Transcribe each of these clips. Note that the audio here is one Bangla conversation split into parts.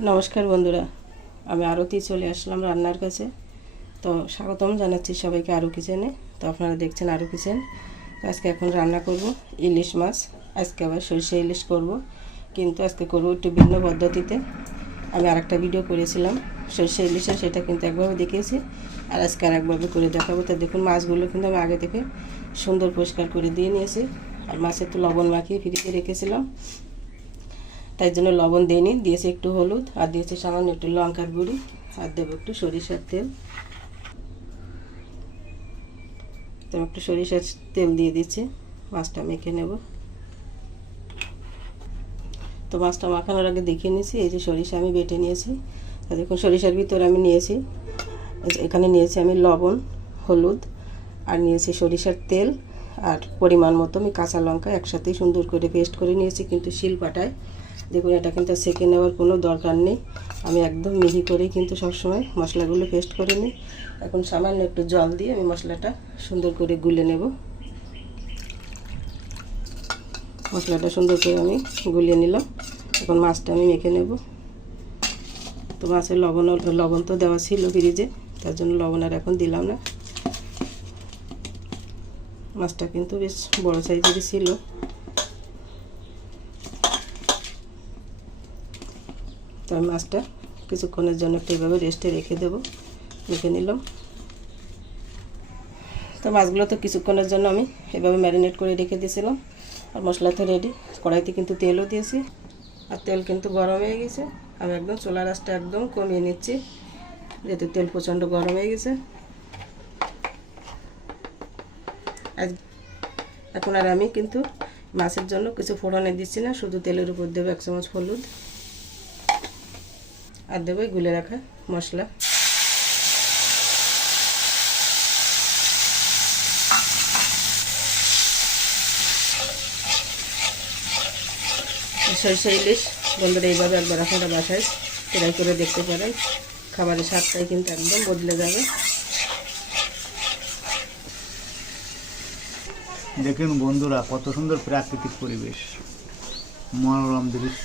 নমস্কার বন্ধুরা, আমি আরতি চলে আসলাম রান্নার কাছে। তো স্বাগতম জানাচ্ছি সবাইকে আরও কিচেনে। তো আপনারা দেখছেন আরও কিচেন। আজকে এখন রান্না করব ইলিশ মাছ। আজকে আবার সরষে ইলিশ করব, কিন্তু আজকে করব একটু ভিন্ন পদ্ধতিতে। আমি আরেকটা ভিডিও করেছিলাম সরষে ইলিশে, সেটা কিন্তু একভাবে দেখিয়েছি, আর আজকে আর একভাবে করে দেখাবো। তো দেখুন, মাছগুলো কিন্তু আমি আগে থেকে সুন্দর পরিষ্কার করে দিয়ে নিয়েছি, আর মাছে তো লবণ মাখিয়ে ফ্রিজে রেখেছিলাম, তাই জন্য লবণ দিইনি। দিয়েছি একটু হলুদ, আর দিয়েছি সামান্য একটু লঙ্কার গুঁড়ি, আর দেবো একটু সরিষার তেল। তো একটু সরিষার তেল দিয়ে দিচ্ছি, মাছটা মেখে নেব। তো মাছটা মাখানোর আগে দেখিয়ে নিয়েছি, এই যে সরিষা আমি বেটে নিয়েছি। আর দেখুন, সরিষার ভিতরে আমি নিয়েছি, এখানে নিয়েছি আমি লবণ, হলুদ, আর নিয়েছি সরিষার তেল, আর পরিমাণ মতো আমি কাঁচা লঙ্কা একসাথেই সুন্দর করে পেস্ট করে নিয়েছি, কিন্তু শিলপাটায়। দেখুন, এটা কিন্তু সেঁকে নেওয়ার কোনো দরকার নেই, আমি একদম মিহি করেই কিন্তু সবসময় মশলাগুলো পেস্ট করে নিই। এখন সামান্য একটু জল দিয়ে আমি মশলাটা সুন্দর করে গুলে নেব। মশলাটা সুন্দর করে আমি গুলিয়ে নিলাম। এখন মাছটা আমি মেখে নেব। তো মাছের লবণ তো দেওয়া ছিল ফ্রিজে, তার জন্য লবণ আর এখন দিলাম না। মাছটা কিন্তু বেশ বড় সাইজেরই ছিল। তো আমি মাছটা কিছুক্ষণের জন্য একটু এভাবে রেস্টে রেখে দেবো। রেখে নিলাম। তো মাছগুলো তো কিছুক্ষণের জন্য আমি এভাবে ম্যারিনেট করে রেখে দিয়েছিলাম। আর মশলা তো রেডি, কড়াইতে কিন্তু তেলও দিয়েছি, আর তেল কিন্তু গরম হয়ে গেছে। আমি একদম চুলার আঁচটা একদম কমিয়ে নিচ্ছি, যেহেতু তেল প্রচণ্ড গরম হয়ে গেছে। এখন আর আমি কিন্তু মাছের জন্য কিছু ফোড়নে দিচ্ছি না, শুধু তেলের উপর দেবো 1 চামচ হলুদ, আর দেবো গুলে রাখা মশলা। সরষে ইলিশ বন্ধুরা এইভাবে একবার আপনারা বাসায় ট্রাই করে দেখতে পারেন, খাবারের স্বাদটাই কিন্তু একদম বদলে যাবে। দেখুন বন্ধুরা, কত সুন্দর প্রাকৃতিক পরিবেশ, মনোরম দৃশ্য।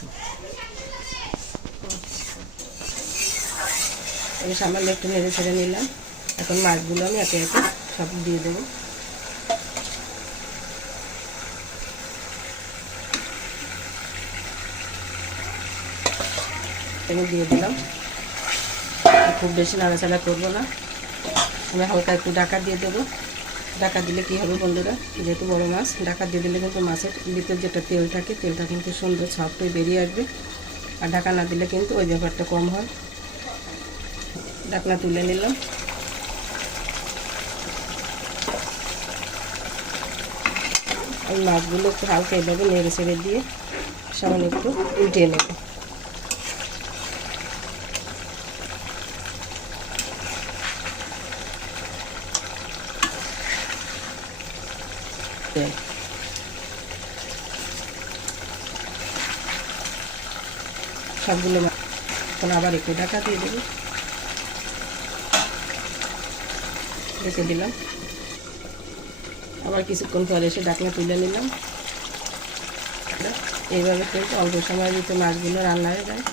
আমি সামান্য একটু নেড়ে ছেড়ে নিলাম। এখন মাছগুলো আমি একে একে সব দিয়ে দেবো। আমি দিয়ে দিলাম, খুব বেশি নাড়াচাড়া করবো না, আমি হালকা একটু ঢাকা দিয়ে দেবো। ঢাকা দিলে কী হবে বন্ধুরা, যেহেতু বড় মাছ, ঢাকা দিয়ে দিলে কিন্তু মাছের ভিতরে যেটা তেল থাকে, তেলটা কিন্তু সুন্দর সফট হয়ে বেরিয়ে আসবে। আর ঢাকা না দিলে কিন্তু ওই ব্যাপারটা কম হয়। ঢাকনা তুলে নিলাম। ওই মাছগুলো একটু হালকা এভাবে নেড়ে ছেড়ে দিয়ে সামান্য একটু উল্টিয়ে নেব। সবগুলো এখন আবার একটু ঢাকা দিয়ে দেবো, রেখে দিলাম। আবার কিছুক্ষণ পরে এসে ঢাকনা তুলে নিলাম। এইভাবে কিন্তু অল্প সময়ের ভিতরে মাছগুলো রান্না হয়ে যায়,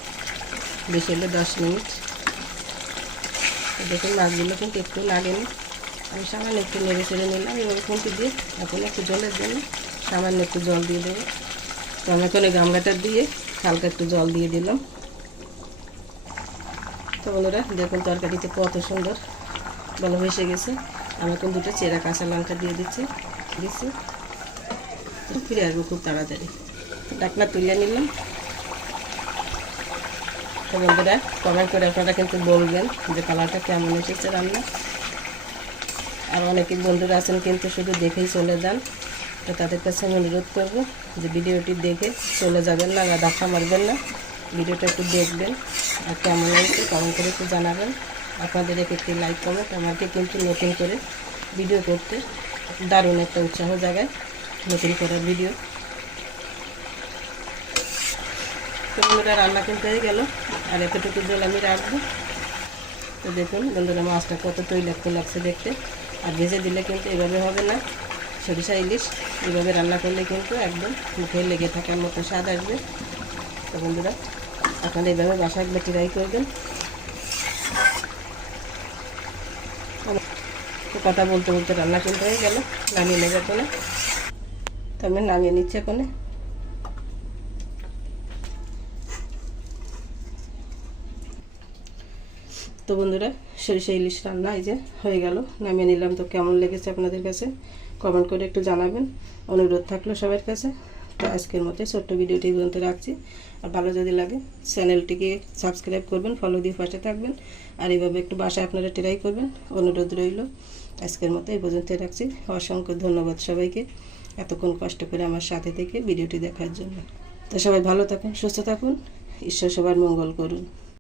বেশি হলে 10 মিনিট। দেখুন, মাছগুলো কিন্তু একটু লাগেনি, আমি সামান্য একটু নেড়ে ছেড়ে নিলাম। এভাবে খুঁটি দিয়ে এখন একটু জলের জন্য সামান্য একটু জল দিয়ে দেবো। তো আমি এখন গামলাটা দিয়ে হালকা একটু জল দিয়ে দিলাম। তো বন্ধুরা দেখুন, তরকারিতে কত সুন্দর ভালো ভেসে গেছে। আমি এখন 2টা চেরা কাঁচা লঙ্কা দিয়ে দিচ্ছি। ফিরে আসবো খুব তাড়াতাড়ি। ঢাকনা তুলে নিলাম। তো বন্ধুরা কমেন্ট করে আপনারা কিন্তু বলবেন যে কালারটা কেমন এসেছে রান্না। আর অনেকেই বন্ধুরা আছেন কিন্তু শুধু দেখেই চলে যান। তো তাদের কাছে আমি অনুরোধ করবো যে ভিডিওটি দেখে চলে যাবেন না বা ধাক্কা মারবেন না, ভিডিওটা একটু দেখবেন, আর কেমন হয়েছে কমেন্ট করে একটু জানাবেন। আপনাদের একটি লাইক কমেন্ট আমাকে কিন্তু নতুন করে ভিডিও করতে দারুণ একটা উৎসাহ জাগায়, নতুন করার ভিডিও। তো বন্ধুরা রান্না কিন্তু হয়ে গেল, আর এতটুকু জল আমি রাখবো। তো দেখুন বন্ধুরা, মাছটা কত তৈলাক্ত লাগছে দেখতে। আর ভেজে দিলে কিন্তু এভাবে হবে না, সরিষা ইলিশ এভাবে রান্না করলে কিন্তু একদম মুখে লেগে থাকার মতো স্বাদ আসবে। তো বন্ধুরা আপনারা এইভাবে বাসা একবার ট্রাই করবেন। তো কথা বলতে বলতে রান্না কিন্তু হয়ে গেল, নামিয়ে নেবে না, তো আমি নামিয়ে নিচ্ছি এখন। তো বন্ধুরা, সরিষা ইলিশ রান্না এই যে হয়ে গেল, নামিয়ে নিলাম। তো কেমন লেগেছে আপনাদের কাছে কমেন্ট করে একটু জানাবেন, অনুরোধ থাকলো সবার কাছে। তো আজকের মতো ছোট্ট ভিডিওটি এই পর্যন্ত রাখছি। আর ভালো যদি লাগে চ্যানেলটিকে সাবস্ক্রাইব করবেন, ফলো দিয়ে পাশে থাকবেন, আর এইভাবে একটু বাসায় আপনারা ট্রাই করবেন, অনুরোধ রইল। আজকের মতো এই পর্যন্ত রাখছি। অসংখ্য ধন্যবাদ সবাইকে এতক্ষণ কষ্ট করে আমার সাথে থেকে ভিডিওটি দেখার জন্য। তো সবাই ভালো থাকুন, সুস্থ থাকুন, ঈশ্বর সবার মঙ্গল করুন।